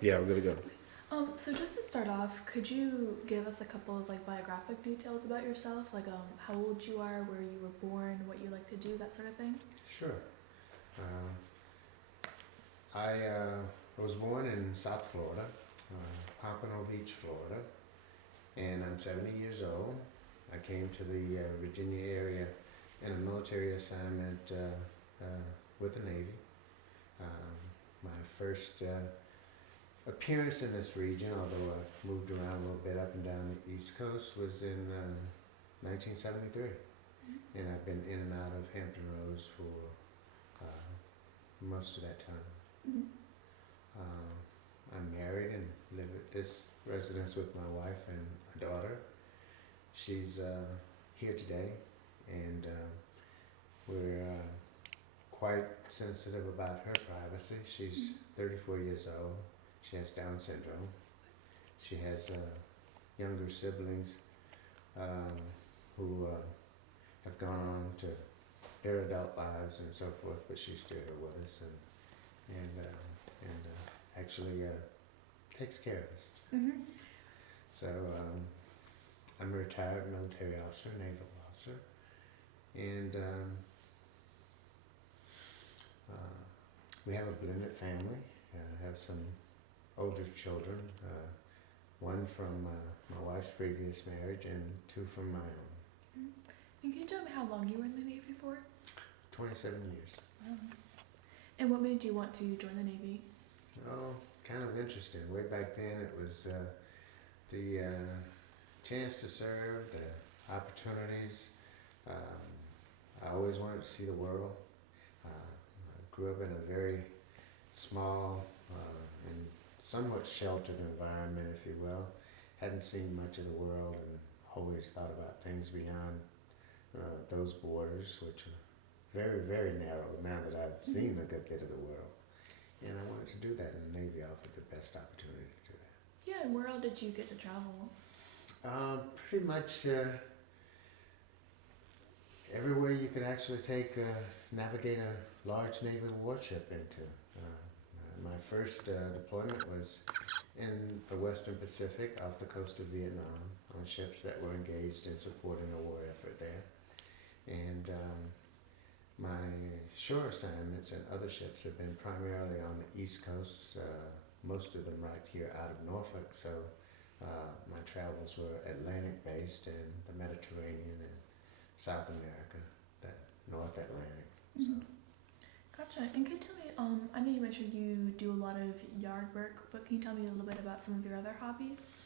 Yeah, we're good to go. So just to start off, could you give us a couple of like biographic details about yourself, like how old you are, where you were born, what you like to do, that sort of thing? Sure. Uh, I was born in South Florida, Pompano Beach, Florida, and I'm 70 years old. I came to the Virginia area in a military assignment with the Navy. My first appearance in this region, although I moved around a little bit up and down the East Coast, was in 1973. And I've been in and out of Hampton Roads for most of that time. Mm-hmm. I'm married and live at this residence with my wife and a daughter. She's here today, and we're quite sensitive about her privacy. She's 34 years old. She has Down syndrome. She has younger siblings who have gone on to their adult lives and so forth, but she's still here with us and actually takes care of us. Mm-hmm. So I'm a retired military officer, naval officer, and we have a blended family. I have some older children, one from my wife's previous marriage and two from my own. Mm-hmm. And can you tell me how long you were in the Navy for? 27 years. Wow. And what made you want to join the Navy? Oh, kind of interesting. Way back then, it was the chance to serve, the opportunities. I always wanted to see the world. I grew up in a very small and somewhat sheltered environment, if you will. Hadn't seen much of the world and always thought about things beyond those borders, which are very, very narrow now that I've seen a good bit of the world. And I wanted to do that, and the Navy offered the best opportunity to do that. Yeah, and where all did you get to travel? Pretty much everywhere you could actually navigate a large naval warship into. My first deployment was in the Western Pacific off the coast of Vietnam on ships that were engaged in supporting a war effort there. And my shore assignments and other ships have been primarily on the East Coast, most of them right here out of Norfolk. So my travels were Atlantic based in the Mediterranean and South America, that North Atlantic. Mm-hmm. Gotcha. And can you tell me, I know you mentioned you do a lot of yard work, but can you tell me a little bit about some of your other hobbies?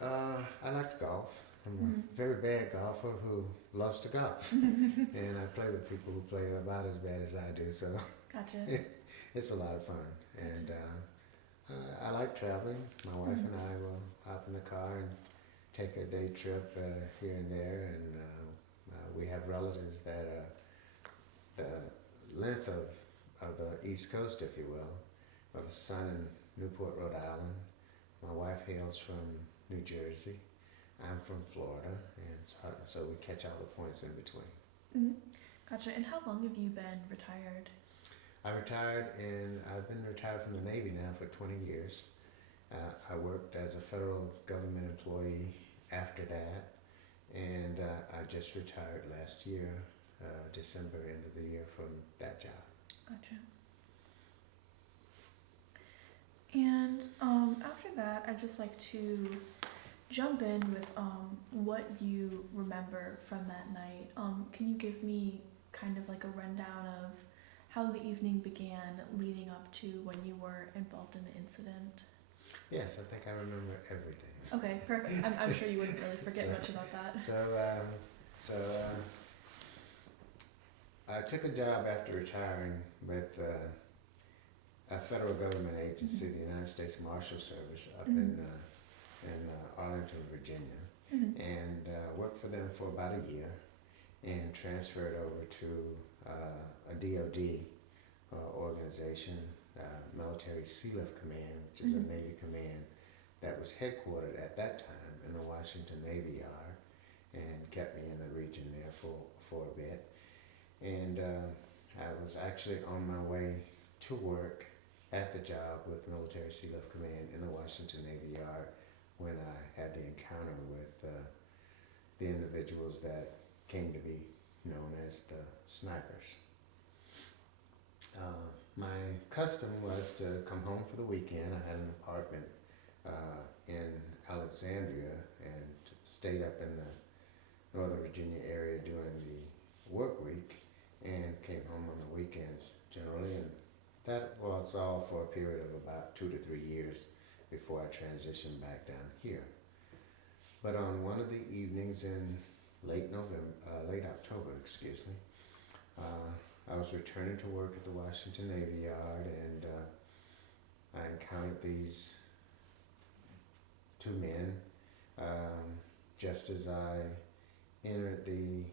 I like to golf. I'm Mm-hmm. a very bad golfer who loves to golf. And I play with people who play about as bad as I do, so Gotcha. it's a lot of fun. And I like traveling. My wife and I will hop in the car and take a day trip here and there. And we have relatives that are the length of the East Coast, if you will. I have a son in Newport, Rhode Island. My wife hails from New Jersey. I'm from Florida, and so we catch all the points in between. Mm-hmm. Gotcha. And how long have you been retired? I retired, and I've been retired from the Navy now for 20 years. I worked as a federal government employee after that, and I just retired last year, December, end of the year, from that job. Gotcha. And after that, I'd just like to jump in with what you remember from that night. Can you give me kind of like a rundown of how the evening began leading up to when you were involved in the incident? Yes, I think I remember everything. Okay, perfect. I'm sure you wouldn't really forget much about that. So I took a job after retiring with a federal government agency, the United States Marshal Service, up in Arlington, Virginia, and worked for them for about a year, and transferred over to a DoD organization, Military Sea Lift Command, which is a Navy command that was headquartered at that time in the Washington Navy Yard, and kept me in the region there for a bit. And I was actually on my way to work at the job with Military Sea Lift Command in the Washington Navy Yard when I had the encounter with the individuals that came to be known as the snipers. My custom was to come home for the weekend. I had an apartment in Alexandria and stayed up in the Northern Virginia area during the work week and came home on the weekends generally, and that was all for a period of about 2 to 3 years before I transitioned back down here. But on one of the evenings in late October, I was returning to work at the Washington Navy Yard, and I encountered these two men just as I entered the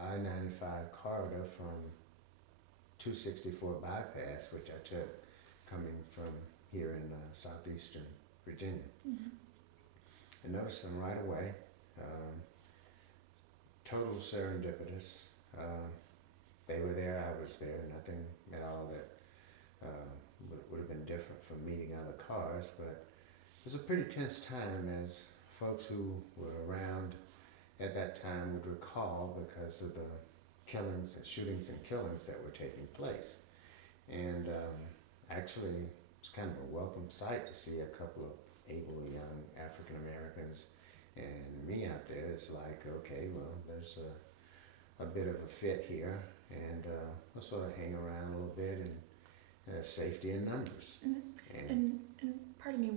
I-95 corridor from 264 bypass, which I took coming from here in southeastern Virginia. Mm-hmm. I noticed them right away. Total serendipitous. They were there, I was there. Nothing at all that would have been different from meeting other cars, but it was a pretty tense time, as folks who were around at that time would recall, because of the shootings and killings that were taking place. And actually, it was kind of a welcome sight to see a couple of able young African Americans and me out there. It's like, okay, well, there's a bit of a fit here, and we'll sort of hang around a little bit, and there's safety in numbers. Mm-hmm. And pardon me,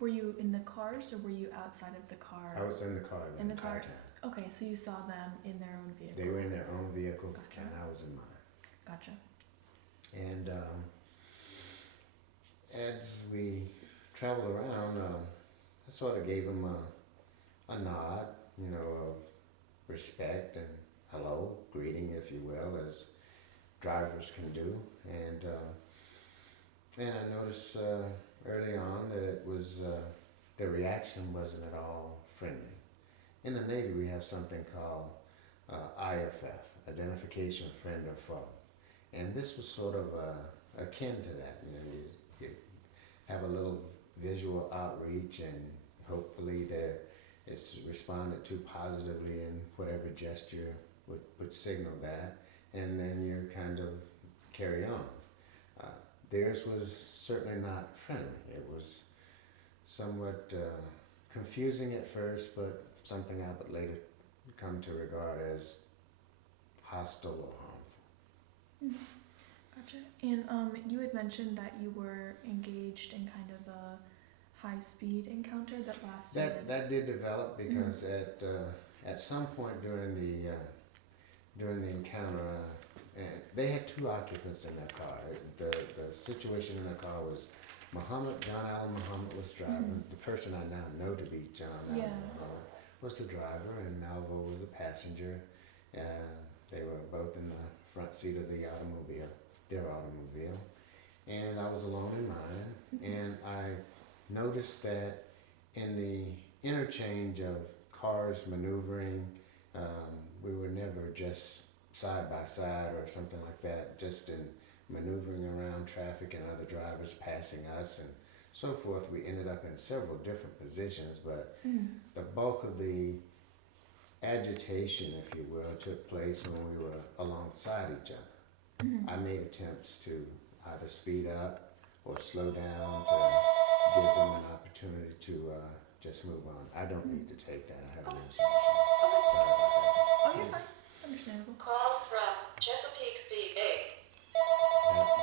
were you in the cars or were you outside of the car? I was in the car the entire cars. time. Okay, so you saw them in their own vehicle. They were in their own vehicles, Gotcha. and I was in mine. Gotcha. And as we traveled around, I sort of gave them a nod, of respect and hello, greeting, if you will, as drivers can do. And I noticed early on that it was the reaction wasn't at all friendly. In the Navy, we have something called IFF, Identification Friend or Foe, and this was sort of akin to that. You have a little visual outreach, and hopefully it's responded to positively in whatever gesture would signal that, and then you kind of carry on. Theirs was certainly not friendly. It was somewhat confusing at first, but something I would later come to regard as hostile or harmful. Mm-hmm. Gotcha. And you had mentioned that you were engaged in kind of a high-speed encounter that lasted. That did develop because at some point during the encounter, and they had two occupants in their car. The situation in the car was John Allen Muhammad was driving. The person I now know to be John Allen Muhammad was the driver, and Malvo was a passenger. They were both in the front seat of their automobile, and I was alone in mine. And I noticed that in the interchange of cars maneuvering, we were never just side by side or something like that, just in maneuvering around traffic and other drivers passing us and so forth. We ended up in several different positions, but the bulk of the agitation, if you will, took place when we were alongside each other. I made attempts to either speed up or slow down to give them an opportunity to just move on. I don't need to take that. I have an insulation.